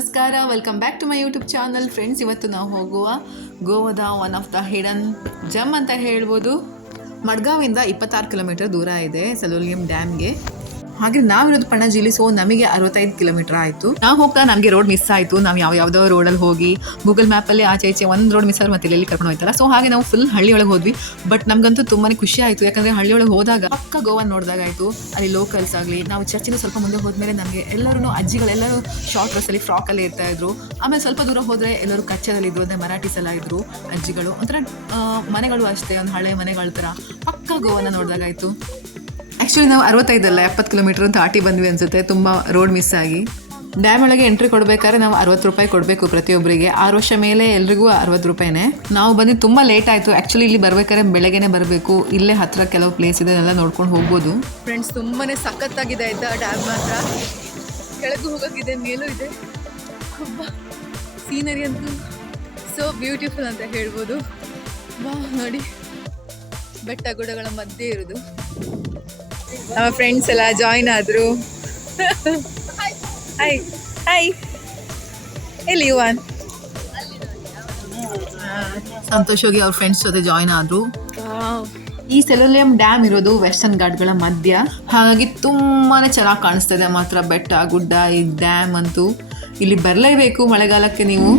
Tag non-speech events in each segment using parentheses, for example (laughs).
ನಮಸ್ಕಾರ welcome back to my YouTube channel friends ಇವತ್ತು ನಾವು ಹೋಗುವ ಗೋವಾದ one of the hidden gem ಅಂತ ಹೇಳ್ಬೋದು. ಮಡ್ಗಾವಿಂದ ಇಪ್ಪತ್ತಾರು ಕಿಲೋಮೀಟರ್ ದೂರ ಇದೆ ಸಲೋಲಿಯಂ ಡ್ಯಾಮ್ಗೆ ಹಾಗೆ ನಾವಿರೋದು ಪಣಜಿಲಿ ಸೊ ನಮಗೆ ಅರವತ್ತೈದು ಕಿಲೋಮೀಟರ್ ಆಯಿತು. ನಾವು ಹೋಗ್ತಾ ನಮಗೆ ರೋಡ್ ಮಿಸ್ ಆಯಿತು. ನಾವು ಯಾವ ಯಾವುದೋ ರೋಡಲ್ಲಿ ಹೋಗಿ ಗೂಗಲ್ ಮ್ಯಾಪಲ್ಲಿ ಆಚೆ ಈಚೆ ಒಂದು ರೋಡ್ ಮಿಸ್ ಆದ್ರೆ ಮತ್ತೆ ಇಲ್ಲಿ ಕರ್ಕೊಂಡು ಹೋಯ್ತಲ್ಲ. ಸೊ ಹಾಗೆ ನಾವು ಫುಲ್ ಹಳ್ಳಿಯೊಳಗೆ ಹೋದ್ವಿ. ಬಟ್ ನಮಗಂತೂ ತುಂಬಾ ಖುಷಿ ಆಯಿತು. ಯಾಕಂದರೆ ಹಳ್ಳಿಯೊಳಗೆ ಹೋದಾಗ ಪಕ್ಕ ಗೋವಾ ನೋಡಿದಾಗ ಆಯಿತು. ಅಲ್ಲಿ ಲೋಕಲ್ಸ್ ಆಗಲಿ, ನಾವು ಚರ್ಚಿನ ಸ್ವಲ್ಪ ಮುಂದೆ ಹೋದ್ಮೇಲೆ ನಮಗೆ ಎಲ್ಲರೂ ಅಜ್ಜಿಗಳೆಲ್ಲರೂ ಶಾರ್ಟ್ ಡ್ರೆಸ್ಸಲ್ಲಿ ಫ್ರಾಕಲ್ಲಿ ಇರ್ತಾ ಇದ್ರು. ಆಮೇಲೆ ಸ್ವಲ್ಪ ದೂರ ಹೋದರೆ ಎಲ್ಲರೂ ಕಚ್ಚದಲ್ಲಿದ್ರು ಅಂದರೆ ಮರಾಠಿಸಲ್ಲಾಗಿದ್ರು ಅಜ್ಜಿಗಳು. ಒಂಥರ ಮನೆಗಳು ಅಷ್ಟೇ, ಒಂದು ಹಳೆ ಮನೆಗಳ ಥರ ಪಕ್ಕ ಗೋವಾನ ನೋಡಿದಾಗಾಯಿತು ಆ್ಯಕ್ಚುಲಿ ನಾವು ಅರವತ್ತೈದಲ್ಲ ಎಪ್ಪತ್ತು ಕಿಲೋಮೀಟರ್ ದಾಟಿ ಬಂದ್ವಿ ಅನ್ಸುತ್ತೆ. ತುಂಬ ರೋಡ್ ಮಿಸ್ ಆಗಿ. ಡ್ಯಾಮ್ ಒಳಗೆ ಎಂಟ್ರಿ ಕೊಡಬೇಕಾದ್ರೆ ನಾವು ಅರವತ್ತು ರೂಪಾಯಿ ಕೊಡಬೇಕು ಪ್ರತಿಯೊಬ್ಬರಿಗೆ ಆರು ವರ್ಷ ಮೇಲೆ ಎಲ್ರಿಗೂ ಅರವತ್ತು ರೂಪಾಯಿನೇ. ನಾವು ಬಂದು ತುಂಬ ಲೇಟ್ ಆಯಿತು. ಆ್ಯಕ್ಚುಲಿ ಇಲ್ಲಿ ಬರಬೇಕಾದ್ರೆ ಬೆಳಗ್ಗೆನೆ ಬರಬೇಕು. ಇಲ್ಲೇ ಹತ್ರ ಕೆಲವು ಪ್ಲೇಸ್ ಇದೆ ಎಲ್ಲ ನೋಡ್ಕೊಂಡು ಹೋಗ್ಬೋದು. ಫ್ರೆಂಡ್ಸ್ ತುಂಬಾ ಸಖತ್ತಾಗಿದೆ ಆಯಿತಾ ಡ್ಯಾಮ್ ಮಾತ್ರ? ಕೆಳಗೆ ಹೋಗೋಕ್ಕಿದೆ, ಮೇಲೂ ಇದೆ. ಸೀನರಿ ಅಂತೂ ಸೊ ಬ್ಯೂಟಿಫುಲ್ ಅಂತ ಹೇಳ್ಬೋದು. ವಾ ನೋಡಿ. ಬೆಟ್ಟ ಗುಡ್ಡಗಳ ಮಧ್ಯೆ ಇರೋದು. ನಮ್ಮ ಫ್ರೆಂಡ್ಸ್ ಎಲ್ಲ ಜಾಯಿನ್ ಆದರು. ಹಾಯ್ ಹಾಯ್ ಎಲ್ಲಿ ಯುವನ್? ಸಂತೋಷ್ ಹೋಗಿ ಅವ್ರ ಫ್ರೆಂಡ್ಸ್ ಜೊತೆ ಜಾಯಿನ್ ಆದರು. ಈ ಸೆಲೋಲಿಯಂ ಡ್ಯಾಮ್ ಇರೋದು ವೆಸ್ಟರ್ನ್ ಘಾಟ್ಗಳ ಮಧ್ಯ. ಹಾಗಾಗಿ ತುಂಬಾ ಚೆನ್ನಾಗಿ ಕಾಣಿಸ್ತದೆ ಮಾತ್ರ ಬೆಟ್ಟ, ಗುಡ್ಡ, ಈ ಡ್ಯಾಮ್ ಅಂತೂ. ಇಲ್ಲಿ ಬರಲೇಬೇಕು ಮಳೆಗಾಲಕ್ಕೆ ನೀವು.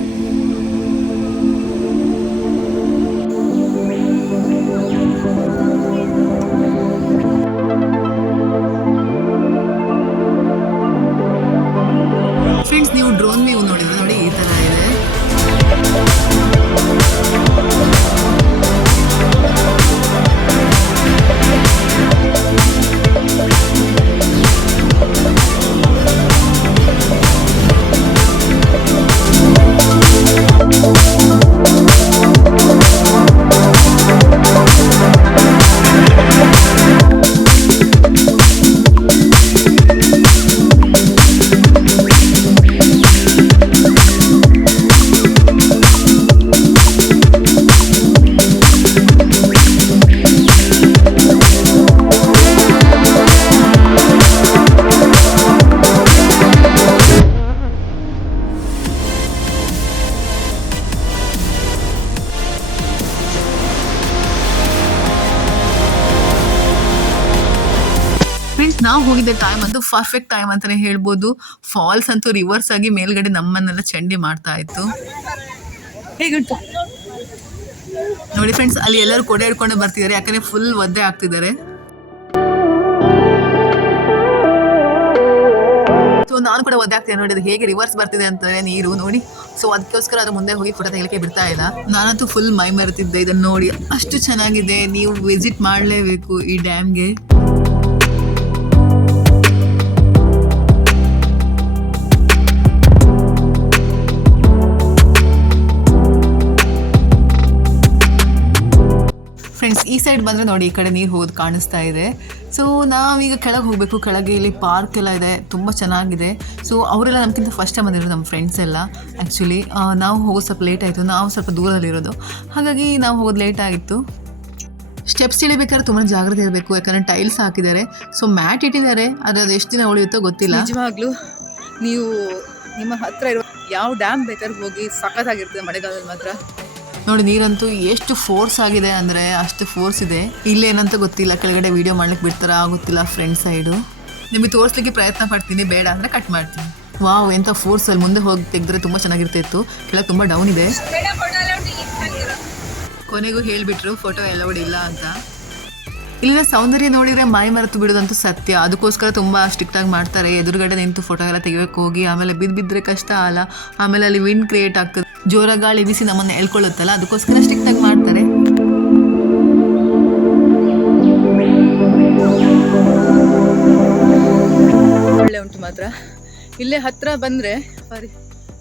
ಫ್ರೆಂಡ್ಸ್ ನಾವು ಹೋಗಿದ್ದ ಟೈಮ್ ಅಂತೂ ಪರ್ಫೆಕ್ಟ್ ಟೈಮ್ ಅಂತಾನೆ ಹೇಳ್ಬೋದು. ಫಾಲ್ಸ್ ಅಂತೂ ರಿವರ್ಸ್ ಆಗಿ ಮೇಲ್ಗಡೆ ನಮ್ಮನ್ನೆಲ್ಲ ಚಂಡಿ ಮಾಡ್ತಾ ಇತ್ತು. ಹೇಗುಂಟು? ನೋಡಿ ಫ್ರೆಂಡ್ಸ್ ಅಲ್ಲಿ ಎಲ್ಲರೂ ಕೊಡೆ ಹಿಡ್ಕೊಂಡು ಬರ್ತಿದ್ದಾರೆ ಯಾಕಂದ್ರೆ ಫುಲ್ ಒದ್ದೆ ಆಗ್ತಿದ್ದಾರೆ. ಸೊ ನಾನು ಕೂಡ ಒದ್ದೆ ಆಗ್ತೇನೆ ನೋಡಿ ಅದು ಹೇಗೆ ರಿವರ್ಸ್ ಬರ್ತಿದೆ ಅಂತಾರೆ ನೀರು ನೋಡಿ. ಸೊ ಅದಕ್ಕೋಸ್ಕರ ಅದು ಮುಂದೆ ಹೋಗಿ ಫೋಟೋ ತೆಗಿಲಿಕ್ಕೆ ಬಿಡ್ತಾ ಇಲ್ಲ. ನಾನಂತೂ ಫುಲ್ ಮೈ ಮರೆತಿದ್ದೆ ಇದನ್ನ ನೋಡಿ. ಅಷ್ಟು ಚೆನ್ನಾಗಿದೆ ನೀವು ವಿಸಿಟ್ ಮಾಡಲೇಬೇಕು ಈ ಡ್ಯಾಮ್ಗೆ ಸೈಡ್ ಬಂದರೆ ನೋಡಿ, ಈ ಕಡೆ ನೀರು ಹೋಗೋದು ಕಾಣಿಸ್ತಾ ಇದೆ. ಸೊ ನಾವೀಗ ಕೆಳಗೆ ಹೋಗಬೇಕು. ಕೆಳಗೆ ಇಲ್ಲಿ ಪಾರ್ಕ್ ಎಲ್ಲ ಇದೆ. ತುಂಬ ಚೆನ್ನಾಗಿದೆ. ಸೊ ಅವರೆಲ್ಲ ನಮಗಿಂತ ಫಸ್ಟ್ ಟೈಮ್ ಬಂದಿರೋದು ನಮ್ಮ ಫ್ರೆಂಡ್ಸ್ ಎಲ್ಲ ಆ್ಯಕ್ಚುಲಿ ನಾವು ಹೋಗೋದು ಸ್ವಲ್ಪ ಲೇಟ್ ಆಯಿತು. ನಾವು ಸ್ವಲ್ಪ ದೂರದಲ್ಲಿರೋದು ಹಾಗಾಗಿ ನಾವು ಹೋಗೋದು ಲೇಟ್ ಆಗಿತ್ತು. ಸ್ಟೆಪ್ಸ್ ಇಳಿಬೇಕಾದ್ರೆ ತುಂಬ ಜಾಗ್ರತೆ ಇರಬೇಕು. ಯಾಕಂದರೆ ಟೈಲ್ಸ್ ಹಾಕಿದ್ದಾರೆ. ಸೊ ಮ್ಯಾಟ್ ಇಟ್ಟಿದ್ದಾರೆ. ಆದರೆ ಅದು ಎಷ್ಟು ದಿನ ಉಳಿಯುತ್ತೋ ಗೊತ್ತಿಲ್ಲ. ನಿಜವಾಗ್ಲೂ ನೀವು ನಿಮ್ಮ ಹತ್ರ ಇರೋ ಯಾವ ಡ್ಯಾಮ್ ಬೇಕಾದ್ರೂ ಹೋಗಿ ಸಖತ್ತಾಗಿರ್ತದೆ ಮಳೆಗಾಲದಲ್ಲಿ ಮಾತ್ರ. ನೋಡಿ, ನೀರಂತೂ ಎಷ್ಟು ಫೋರ್ಸ್ ಆಗಿದೆ ಅಂದರೆ ಅಷ್ಟು ಫೋರ್ಸ್ ಇದೆ. ಇಲ್ಲೇನಂತ ಗೊತ್ತಿಲ್ಲ, ಕೆಳಗಡೆ ವಿಡಿಯೋ ಮಾಡ್ಲಿಕ್ಕೆ ಬಿಡ್ತಾರಾ ಗೊತ್ತಿಲ್ಲ ಫ್ರೆಂಡ್ ಸೈಡು ನಿಮಗೆ ತೋರಿಸ್ಲಿಕ್ಕೆ ಪ್ರಯತ್ನ ಪಡ್ತೀನಿ, ಬೇಡ ಅಂದರೆ ಕಟ್ ಮಾಡ್ತೀನಿ. ವಾವ್ ಎಂಥ ಫೋರ್ಸ್ ಅಲ್ಲಿ ಮುಂದೆ ಹೋಗಿ ತೆಗೆದ್ರೆ ತುಂಬ ಚೆನ್ನಾಗಿರ್ತಿತ್ತು. ಕೆಳಗೆ ತುಂಬ ಡೌನ್ ಇದೆ. ಕೊನೆಗೂ ಹೇಳಿಬಿಟ್ರು ಫೋಟೋ ಎಲ್ಲೋಡ್ ಇಲ್ಲ ಅಂತ. ಇಲ್ಲಿನ ಸೌಂದರ್ಯ ನೋಡಿದರೆ ಮೈ ಮರೆತು ಬಿಡೋದಂತೂ ಸತ್ಯ. ಅದಕ್ಕೋಸ್ಕರ ತುಂಬ ಸ್ಟ್ರಿಕ್ಟಾಗಿ ಮಾಡ್ತಾರೆ. ಎದುರುಗಡೆ ನಿಂತು ಫೋಟೋ ಎಲ್ಲ ತೆಗಿಯೋಕೆ ಹೋಗಿ, ಆಮೇಲೆ ಬಿದ್ದು ಬಿದ್ದರೆ ಕಷ್ಟ ಅಲ್ಲ. ಆಮೇಲೆ ಅಲ್ಲಿ ವಿಂಡ್ ಕ್ರಿಯೇಟ್ ಆಗ್ತದೆ. ಜೋರ ಗಾಳಿ ಬಿಸಿ ನಮ್ಮನ್ನ ಎಳ್ಕೊಳ್ಳುತ್ತಲ್ಲ ಅದಕ್ಕೋಸ್ಕರ ಸ್ಟ್ರಿಕ್ಟಾಗಿ ಮಾಡ್ತಾರೆ. ಒಳ್ಳೆ ಉಂಟು ಮಾತ್ರ. ಇಲ್ಲೇ ಹತ್ರ ಬಂದ್ರೆ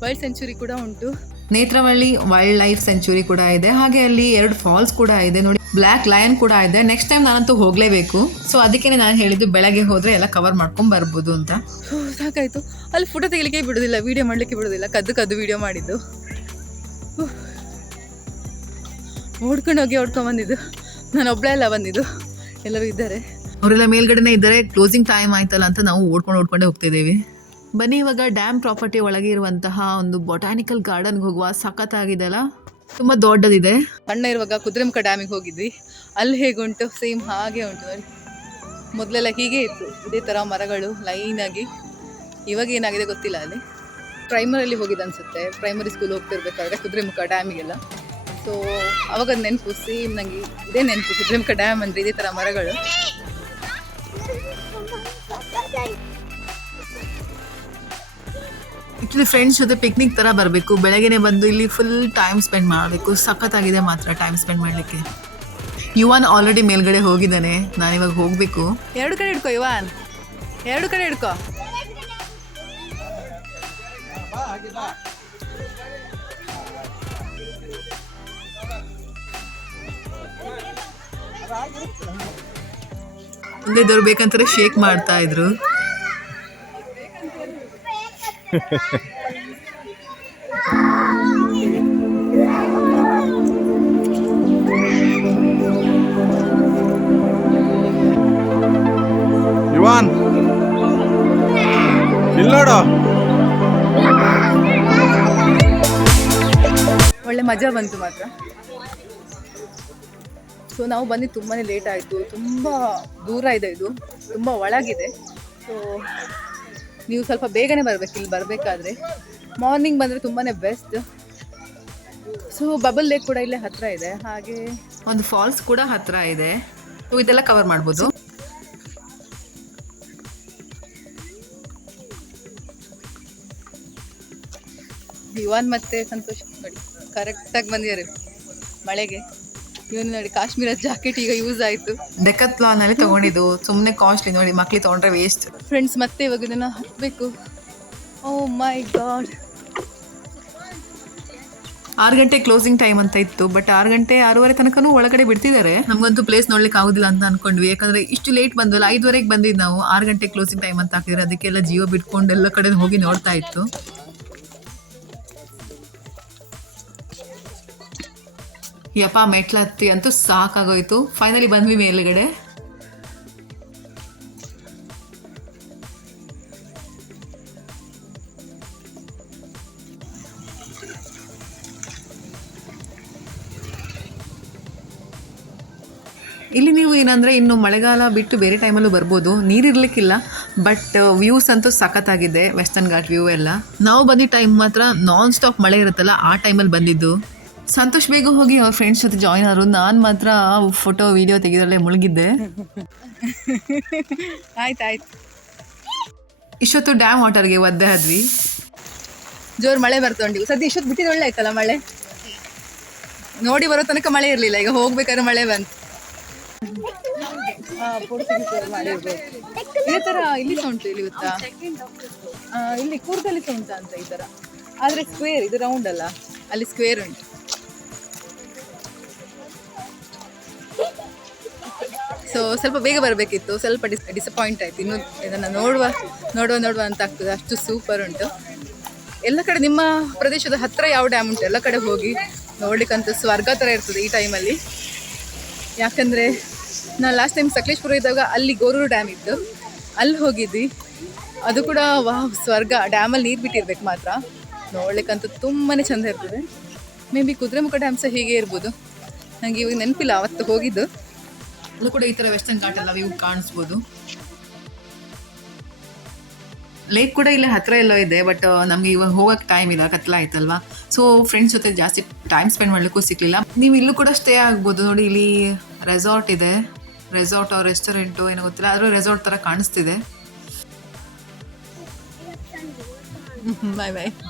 ವೈಲ್ಡ್ ಸೆಂಚುರಿ ಕೂಡ ಉಂಟು. ನೇತ್ರವಳ್ಳಿ ವೈಲ್ಡ್ ಲೈಫ್ ಸೆಂಚುರಿ ಕೂಡ ಇದೆ. ಹಾಗೆ ಅಲ್ಲಿ ಎರಡು ಫಾಲ್ಸ್ ಕೂಡ ಇದೆ. ನೋಡಿ ಬ್ಲ್ಯಾಕ್ ಲಯನ್ ಕೂಡ ಇದೆ. ನೆಕ್ಸ್ಟ್ ಟೈಮ್ ನಾನಂತೂ ಹೋಗಲೇಬೇಕು. ಸೊ ಅದಕ್ಕೆ ನಾನು ಹೇಳಿದ್ದು ಬೆಳಗ್ಗೆ ಹೋದ್ರೆ ಎಲ್ಲ ಕವರ್ ಮಾಡ್ಕೊಂಡು ಬರ್ಬೋದು ಅಂತ. ಸಾಕಾಯ್ತು. ಅಲ್ಲಿ ಫೋಟೋ ತೆಗಿಲಿಕ್ಕೆ ಬಿಡೋದಿಲ್ಲ ವಿಡಿಯೋ ಮಾಡ್ಲಿಕ್ಕೆ ಬಿಡೋದಿಲ್ಲ. ಕದ್ದು ಕದ್ದು ವಿಡಿಯೋ ಮಾಡಿದ್ದು. ಓಡ್ಕೊಂಡು ಹೋಗಿ ಓಡ್ಕೊಂಡು ಬಂದಿದ್ದು ನಾನು ಒಬ್ಬಳೇ ಎಲ್ಲ ಬಂದಿದ್ದು. ಎಲ್ಲರೂ ಇದ್ದಾರೆ. ಅವರೆಲ್ಲ ಮೇಲ್ಗಡೆನೇ ಇದ್ದಾರೆ. ಕ್ಲೋಸಿಂಗ್ ಟೈಮ್ ಆಯ್ತಲ್ಲ ಅಂತ ನಾವು ಓಡ್ಕೊಂಡು ಓಡ್ಕೊಂಡೇ ಹೋಗ್ತಿದ್ದೀವಿ ಬನ್ನಿ ಇವಾಗ ಡ್ಯಾಮ್ ಪ್ರಾಪರ್ಟಿ ಒಳಗೆ ಇರುವಂತಹ ಒಂದು ಬೊಟಾನಿಕಲ್ ಗಾರ್ಡನ್ಗೆ ಹೋಗುವ ಸಖತ್ತಾಗಿದೆ ಅಲ್ಲ? ತುಂಬ ದೊಡ್ಡದಿದೆ. ಸಣ್ಣ ಇರುವಾಗ ಕುದುರೆಮುಖ ಡ್ಯಾಮಿಗೆ ಹೋಗಿದ್ವಿ. ಅಲ್ಲಿ ಹೇಗುಂಟು? ಸೇಮ್ ಹಾಗೆ ಉಂಟು. ನೋಡಿ ಮೊದಲೆಲ್ಲ ಹೀಗೆ ಇತ್ತು. ಇದೇ ಥರ ಮರಗಳು ಲೈನಾಗಿ ಇವಾಗ ಏನಾಗಿದೆ ಗೊತ್ತಿಲ್ಲ ಅಲ್ಲಿ. ಪ್ರೈಮರಲ್ಲಿ ಹೋಗಿದ್ದು ಅನಿಸುತ್ತೆ. ಪ್ರೈಮರಿ ಸ್ಕೂಲ್ ಹೋಗ್ತಿರ್ಬೇಕಾದ್ರೆ ಕುದುರೆಮುಖ ಡ್ಯಾಮಿಗೆಲ್ಲ ಸೊ ಅವಾಗ ನೆನಪು ಸೇಮ್ ನಂಗೆ ಇದೇ ನೆನಪು ಕುದುರೆಮುಖ ಡ್ಯಾಮ್ ಅಂದ್ರೆ ಇದೇ ಥರ ಮರಗಳು. ಆ್ಯಕ್ಚುಲಿ ಫ್ರೆಂಡ್ಸ್ ಜೊತೆ ಪಿಕ್ನಿಕ್ ಥರ ಬರಬೇಕು. ಬೆಳಗ್ಗೆನೆ ಬಂದು ಇಲ್ಲಿ ಫುಲ್ ಟೈಮ್ ಸ್ಪೆಂಡ್ ಮಾಡಬೇಕು. ಸಖತ್ತಾಗಿದೆ ಮಾತ್ರ ಟೈಮ್ ಸ್ಪೆಂಡ್ ಮಾಡಲಿಕ್ಕೆ. ಯುವನ್ ಆಲ್ರೆಡಿ ಮೇಲ್ಗಡೆ ಹೋಗಿದ್ದಾನೆ. ಇವಾಗ ಹೋಗಬೇಕು. ಎರಡು ಕಡೆ ಹಿಡ್ಕೊ ಯುವಾನ್ ಎರಡು ಕಡೆ ಹಿಡ್ಕೊ. ಮುಂದೆ ಇದ್ದವ್ರು ಬೇಕಂತಾರೆ ಶೇಕ್ ಮಾಡ್ತಾ ಇದ್ರು. ಯುವಾನ್ ಇಲ್ಲಿ ನೋಡು ಒಳ್ಳೆ ಮಜಾ ಬಂತು ಮಾತ್ರ. ಸೊ ನಾವು ಬಂದು ತುಂಬಾ ಲೇಟ್ ಆಯಿತು. ತುಂಬ ದೂರ ಇದೆ ಇದು. ತುಂಬ ಒಳಗಿದೆ. ಸೊ ನೀವು ಸ್ವಲ್ಪ ಬೇಗನೆ ಬರಬೇಕು ಇಲ್ಲಿ ಬರಬೇಕಾದ್ರೆ. ಮಾರ್ನಿಂಗ್ ಬಂದರೆ ತುಂಬಾ ಬೆಸ್ಟ್ ಸೊ ಬಬಲ್ ಲೇಕ್ ಕೂಡ ಇಲ್ಲೇ ಹತ್ತಿರ ಇದೆ. ಹಾಗೆ ಒಂದು ಫಾಲ್ಸ್ ಕೂಡ ಹತ್ರ ಇದೆ. ಸೊ ಇದೆಲ್ಲ ಕವರ್ ಮಾಡ್ಬೋದು. ಇವಾನ್ ಮತ್ತೆ ಸಂತೋಷ್ ನೋಡಿ. ಕರೆಕ್ಟಾಗಿ ಬಂದಿದ್ದಾರೆ ಮಳೆಗೆ. ಇವನು ನೋಡಿ ಕಾಶ್ಮೀರ ಜಾಕೆಟ್ ಈಗ ಯೂಸ್ ಆಯಿತು. ಡೆಕತ್ಲಾನ್ ಅಲ್ಲಿ ತಗೊಂಡಿದ್ದು ಸುಮ್ಮನೆ ಕಾಸ್ಟ್ಲಿ ನೋಡಿ ಮಕ್ಳಿಗೆ ತಗೊಂಡ್ರೆ ವೇಸ್ಟ್ ಫ್ರೆಂಡ್ಸ್ ಮತ್ತೆ ಇವಾಗ ಇದನ್ನ ಹತ್ಬೇಕು Oh ಓ ಮೈ ಗಾಡ್ ಆರು ಗಂಟೆ ಕ್ಲೋಸಿಂಗ್ ಟೈಮ್ ಅಂತ ಇತ್ತು ಬಟ್ ಆರು ಗಂಟೆ ಆರೂವರೆ ತನಕನೂ ಒಳಗಡೆ ಬಿಡ್ತಿದ್ದಾರೆ. ನಮಗಂತೂ ಪ್ಲೇಸ್ ನೋಡ್ಲಿಕ್ಕೆ ಆಗುದಿಲ್ಲ ಅಂತ ಅನ್ಕೊಂಡ್ವಿ. ಯಾಕಂದ್ರೆ ಇಷ್ಟು ಲೇಟ್ ಬಂದ್ವಲ್ಲ ಐದುವರೆಗೆ ಬಂದಿದ್ದು ನಾವು. ಆರು ಗಂಟೆ ಕ್ಲೋಸಿಂಗ್ ಟೈಮ್ ಅಂತ ಹಾಕಿದ್ರೆ ಅದಕ್ಕೆಲ್ಲ ಜಿಯೋ ಬಿಟ್ಕೊಂಡು ಎಲ್ಲ ಕಡೆ ಹೋಗಿ ನೋಡ್ತಾ ಇತ್ತು. ಯಪ್ಪ, ಮೆಟ್ಲತ್ತಿ ಅಂತೂ ಸಾಕಾಗೋಯ್ತು. ಫೈನಲಿ ಬಂದ್ವಿ ಮೇಲುಗಡೆ. ಇಲ್ಲಿ ನೀವು ಏನಂದರೆ, ಇನ್ನು ಮಳೆಗಾಲ ಬಿಟ್ಟು ಬೇರೆ ಟೈಮಲ್ಲೂ ಬರ್ಬೋದು. ನೀರಿರ್ಲಿಕ್ಕಿಲ್ಲ ಬಟ್ ವ್ಯೂಸ್ ಅಂತೂ ಸಖತ್ತಾಗಿದೆ ವೆಸ್ಟರ್ನ್ ಘಾಟ್ ವ್ಯೂ ಎಲ್ಲ. ನಾವು ಬಂದಿದ್ದ ಟೈಮ್ ಮಾತ್ರ ನಾನ್ ಸ್ಟಾಪ್ ಮಳೆ ಇರುತ್ತಲ್ಲ, ಆ ಟೈಮಲ್ಲಿ ಬಂದಿದ್ದು. ಸಂತೋಷ್ ಬೇಗ ಹೋಗಿ ಅವ್ರ ಫ್ರೆಂಡ್ಸ್ ಜೊತೆ ಜಾಯಿನ್ ಆದ್ರು. ನಾನು ಮಾತ್ರ ಫೋಟೋ ವಿಡಿಯೋ ತೆಗೆದ್ರಲ್ಲೇ ಮುಳುಗಿದ್ದೆ. ಆಯ್ತು ಆಯ್ತು ಇಷ್ಟೊತ್ತು ಡ್ಯಾಮ್ ವಾಟರ್ಗೆ ಒದ್ದೆ ಆದ್ವಿ. ಜೋರು ಮಳೆ ಬರ್ತೊಂಡಿ ಸದ್ಯ ಇಷ್ಟೊತ್ತು ಬಿಟ್ಟಿದ್ದು ಒಳ್ಳೆ ಆಯ್ತಲ್ಲ ಮಳೆ? ನೋಡಿ ಬರೋ ತನಕ ಮಳೆ ಇರಲಿಲ್ಲ. ಈಗ ಹೋಗ್ಬೇಕಾದ್ರೆ ಮಳೆ ಬಂತು. ಇದೇ ಥರ ಇಲ್ಲಿ ಸಹ ಉಂಟು ಇಲ್ಲಿ ಗೊತ್ತಾ? ಇಲ್ಲಿ ಕೂರ್ಗಲ್ಲಿ ಸಹ ಉಂಟಾ ಅಂತ ಈ ತರ. ಆದ್ರೆ ಸ್ಕ್ವೇರ್ ಇದು ರೌಂಡ್ ಅಲ್ಲ. ಅಲ್ಲಿ ಸ್ಕ್ವೇರ್ ಉಂಟು. ಸೊ ಸ್ವಲ್ಪ ಬೇಗ ಬರಬೇಕಿತ್ತು. ಸ್ವಲ್ಪ ಡಿಸ್ ಡಿಸಪಾಯಿಂಟ್ ಆಯ್ತು. ಇನ್ನು ಇದನ್ನು ನೋಡುವ ನೋಡುವ ನೋಡುವ ಅಂತ ಆಗ್ತದೆ. ಅಷ್ಟು ಸೂಪರ್ ಉಂಟು. ಎಲ್ಲ ಕಡೆ ನಿಮ್ಮ ಪ್ರದೇಶದ ಹತ್ತಿರ ಯಾವ ಡ್ಯಾಮ್ ಉಂಟು? ಎಲ್ಲ ಕಡೆ ಹೋಗಿ ನೋಡ್ಲಿಕ್ಕಂತೂ ಸ್ವರ್ಗ ಥರ ಇರ್ತದೆ ಈ ಟೈಮಲ್ಲಿ ಯಾಕಂದರೆ, ನಾನು ಲಾಸ್ಟ್ ಟೈಮ್ ಸಕಲೇಶ್ಪುರ ಇದ್ದಾಗ ಅಲ್ಲಿ ಗೋರೂರು ಡ್ಯಾಮ್ ಇತ್ತು. ಅಲ್ಲಿ ಹೋಗಿದ್ವಿ. ಅದು ಕೂಡ, ವಾಹ್, ಸ್ವರ್ಗ. ಡ್ಯಾಮಲ್ಲಿ ನೀರು ಬಿಟ್ಟಿರ್ಬೇಕು ಮಾತ್ರ. ನೋಡ್ಲಿಕ್ಕಂತೂ ತುಂಬಾ ಚೆಂದ ಇರ್ತದೆ. ಮೇ ಬಿ ಕುದುರೆಮುಖ ಡ್ಯಾಮ್ ಸಹ ಹೀಗೆ ಇರ್ಬೋದು. ನನಗೆ ಇವಾಗ ನೆನಪಿಲ್ಲ, ಅವತ್ತು ಹೋಗಿದ್ದು. ಅದು ಕೂಡ ಈ ತರ ವೆಸ್ಟರ್ನ್ ಘಾಟ್ ಎಲ್ಲ ವ್ಯೂ ಕಾಣಿಸ್ಬೋದು. ಲೇಕ್ ಕೂಡ ಇಲ್ಲಿ ಹತ್ರ ಎಲ್ಲೋ ಇದೆ ಬಟ್ ನಮ್ಗೆ ಇವಾಗ ಹೋಗಕ್ಕೆ ಟೈಮ್ ಇಲ್ಲ ಕತ್ಲ ಆಯ್ತಲ್ವಾ? ಸೊ ಫ್ರೆಂಡ್ಸ್ ಜೊತೆ ಜಾಸ್ತಿ ಟೈಮ್ ಸ್ಪೆಂಡ್ ಮಾಡ್ಲಿಕ್ಕೂ ಸಿಕ್ಲಿಲ್ಲ. ನೀವು ಇಲ್ಲೂ ಕೂಡ ಸ್ಟೇ ಆಗ್ಬೋದು. ನೋಡಿ ಇಲ್ಲಿ ರೆಸಾರ್ಟ್ ಇದೆ. ರೆಸಾರ್ಟ್ ರೆಸ್ಟೋರೆಂಟು ಏನೋ ಗೊತ್ತಿಲ್ಲ ಆದರೂ ರೆಸಾರ್ಟ್ ಥರ ಕಾಣಿಸ್ತಿದೆ. ಬಾಯ್ ಬಾಯ್ (laughs)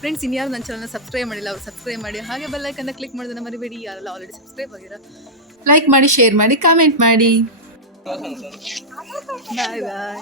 ಫ್ರೆಂಡ್ಸ್ ಇನ್ಯಾರು ನನ್ನ ಚಾನಲ್ನ ಸಬ್ಸ್ಕ್ರೈಬ್ ಮಾಡಿಲ್ಲ, ಅವ್ರು ಸಬ್ಸ್ಕ್ರೈಬ್ ಮಾಡಿ, ಹಾಗೆ ಬೆಲ್ಲೈಕನ್ನ ಕ್ಲಿಕ್ ಮಾಡೋದನ್ನ ಮರಿಬೇಡಿ, ಯಾರೆಲ್ಲ ಆಲ್ರೆಡಿ ಸಬ್ಸ್ಕ್ರೈಬ್ ಆಗಿರೋ. ಲೈಕ್ ಮಾಡಿ ಶೇರ್ ಮಾಡಿ ಕಾಮೆಂಟ್ ಮಾಡಿ. Bye bye